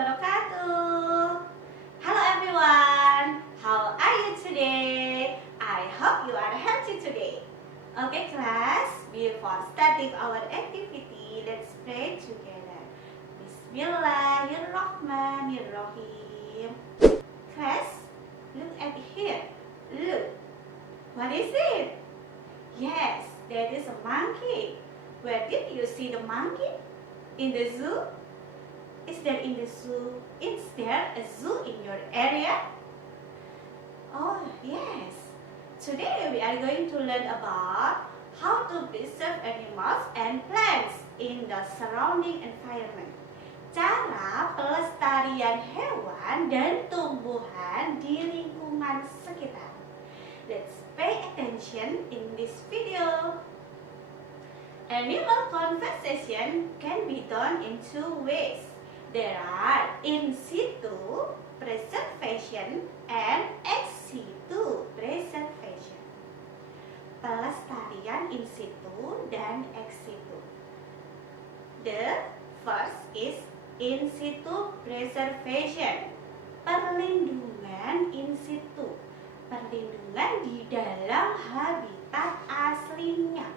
wabarakatuh. Hello everyone, how are you today? I hope you are healthy today. Okay class, before starting our activity, let's pray together. Bismillahirrahmanirrahim. Class, look at here. Look, what is it? Yes, that is a monkey. Where did you see the monkey? In the zoo? Is there in the zoo? Is there a zoo in your area? Oh yes. Today we are going to learn about how to preserve animals and plants in the surrounding environment. Cara pelestarian hewan dan tumbuhan di lingkungan sekitar. Let's pay attention in this video. Animal conservation can be done in two ways. There are in situ preservation and ex situ preservation. Pelestarian in situ dan ex situ. The first is in situ preservation. Perlindungan in situ. Perlindungan di dalam habitat aslinya.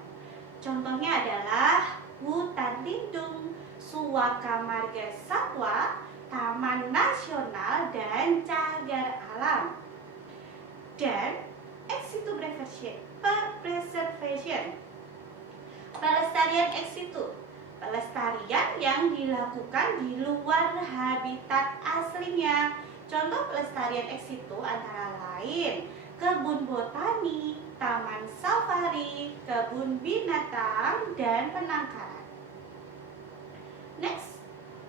Contohnya adalah hutan lindung, suaka marga satwa, taman nasional, dan cagar alam. Dan ex situ preservation. Pelestarian ex situ. Pelestarian yang dilakukan di luar habitat aslinya. Contoh pelestarian ex situ antara lain kebun botani, taman safari, kebun binatang, dan penangkaran. Next,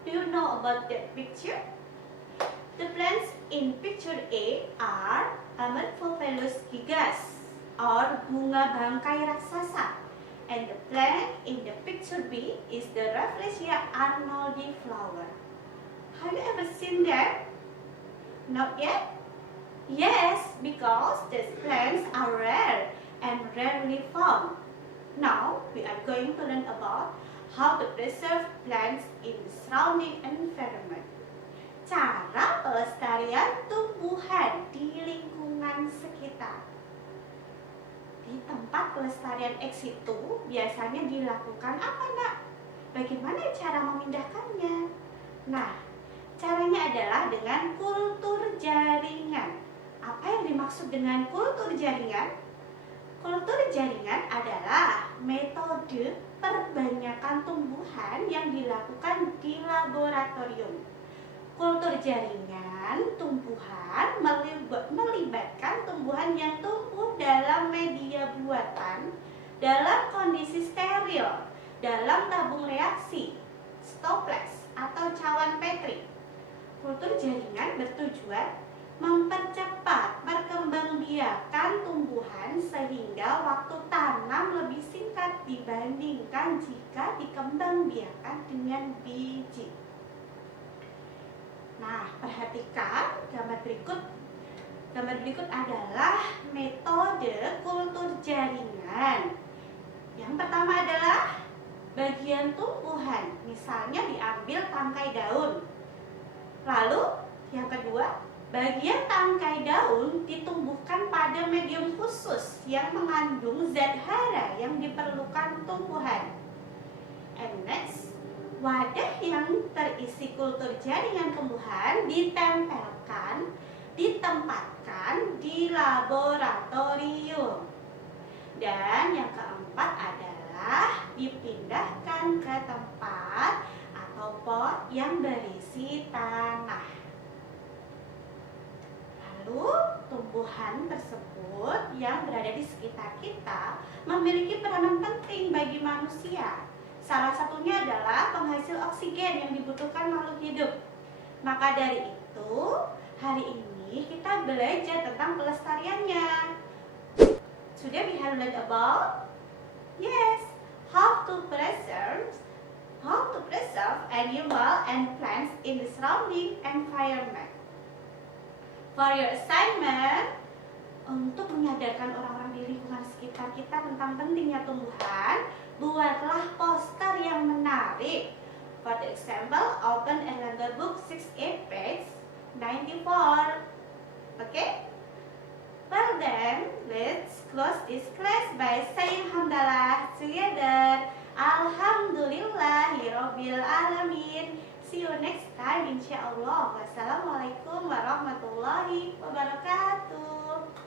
do you know about that picture? The plants in picture A are Amorphophallus gigas, or bunga bangkai raksasa, and the plant in the picture B is the Rafflesia arnoldi flower. Have you ever seen that? Not yet? Yes, because these plants are rare and rarely found. Now, we are going to learn about how to preserve plants in the surrounding environment. Cara pelestarian tumbuhan di lingkungan sekitar. Di tempat pelestarian ex situ biasanya dilakukan apa, Nak? Bagaimana cara memindahkannya? Nah, caranya adalah dengan kultur jaringan. Apa yang dimaksud dengan kultur jaringan? Kultur jaringan adalah metode perbanyakan tumbuhan yang dilakukan di laboratorium. Kultur jaringan tumbuhan melibatkan tumbuhan yang tumbuh dalam media buatan, dalam kondisi steril, dalam tabung reaksi, stoplex atau cawan Petri. Kultur jaringan bertujuan mempercepat perkembangbiakan tumbuhan sehingga waktu tanam lebih singkat dibandingkan jika dikembangbiakan dengan biji. Nah, perhatikan gambar berikut. Gambar berikut adalah metode kultur jaringan. Yang pertama adalah bagian tumbuhan, misalnya diambil tangkai daun. Lalu yang kedua, bagian tangkai daun ditumbuhkan pada medium khusus yang mengandung zat hara yang diperlukan tumbuhan. And next, wadah yang terisi kultur jaringan tumbuhan ditempatkan di laboratorium. Dan yang keempat adalah dipindahkan ke tempat atau pot yang berisi tanah. Lalu, tumbuhan tersebut yang berada di sekitar kita memiliki peranan penting bagi manusia. Salah satunya adalah penghasil oksigen yang dibutuhkan makhluk hidup. Maka dari itu, hari ini kita belajar tentang pelestariannya. Today we have learned about how to preserve animal and plants in the surrounding environment. For your assignment, untuk menyadarkan orang-orang di lingkungan sekitar kita tentang pentingnya tumbuhan, buatlah poster yang menarik. For the example, open Erlangga book 6A page 94. Okay? Well then, let's close this class by saying hamdalah together. Alhamdulillahirabbil alamin. See you next time insyaallah. Wassalamualaikum warahmatullahi wabarakatuh.